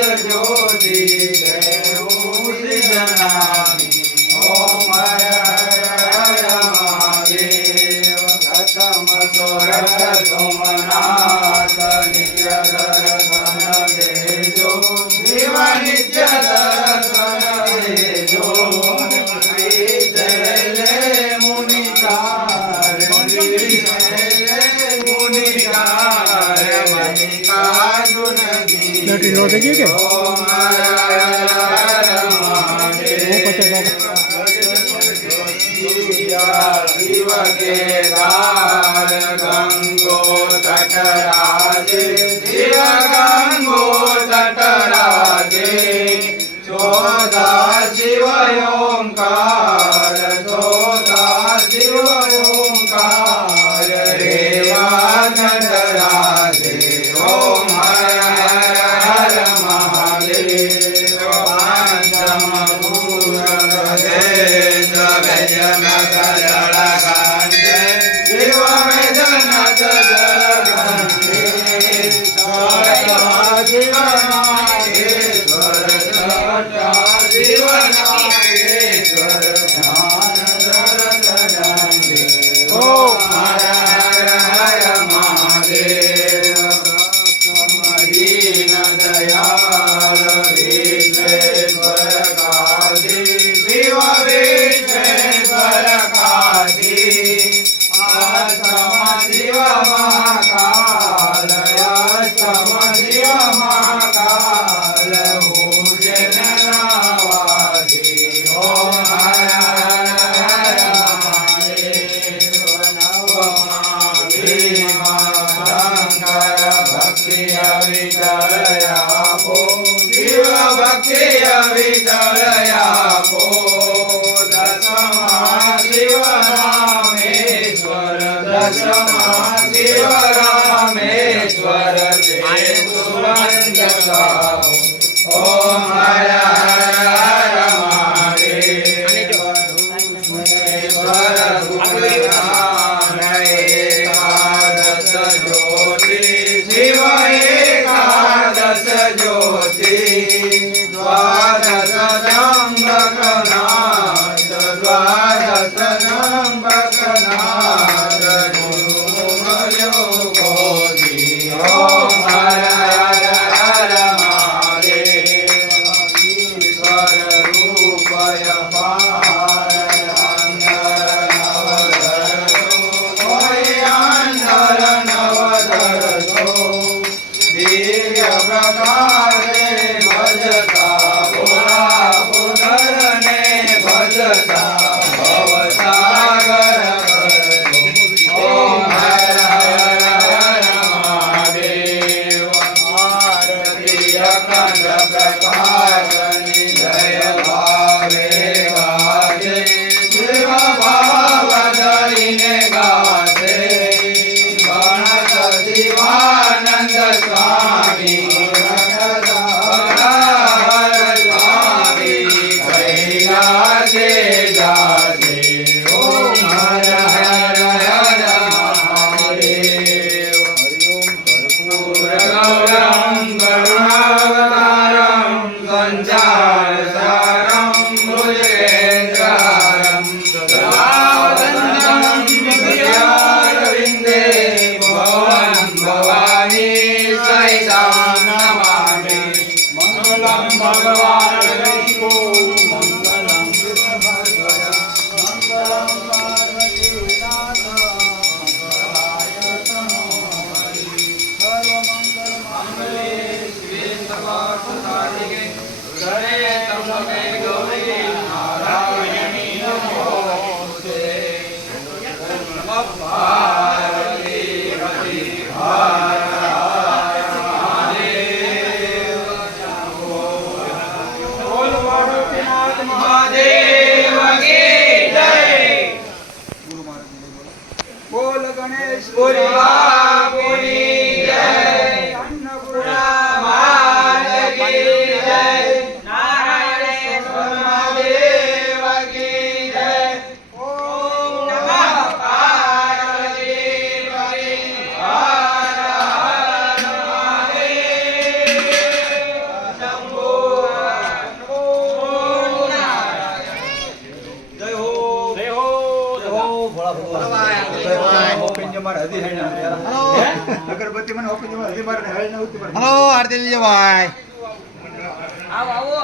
ज्योति देवूति जनामि ओम हर हर महादेव कथम सोरठ सोमनाथ नित्य दर्शन देजो शिव नित्य दर्शन देजो श्री जय मुनिकार श्री जय मुनिकार मल्लिकार्जुन जी ओम हर हर महादेव शिव के दार गंगो तटराजे शिव गंगो तटराजे चौदा शिव ओंकार चौदा शिव ओंकार रेवा तटराजे ओम हर हर महादेव पांचम भूषण देश गजन હલો આરતી ભાઈ. આવો આવો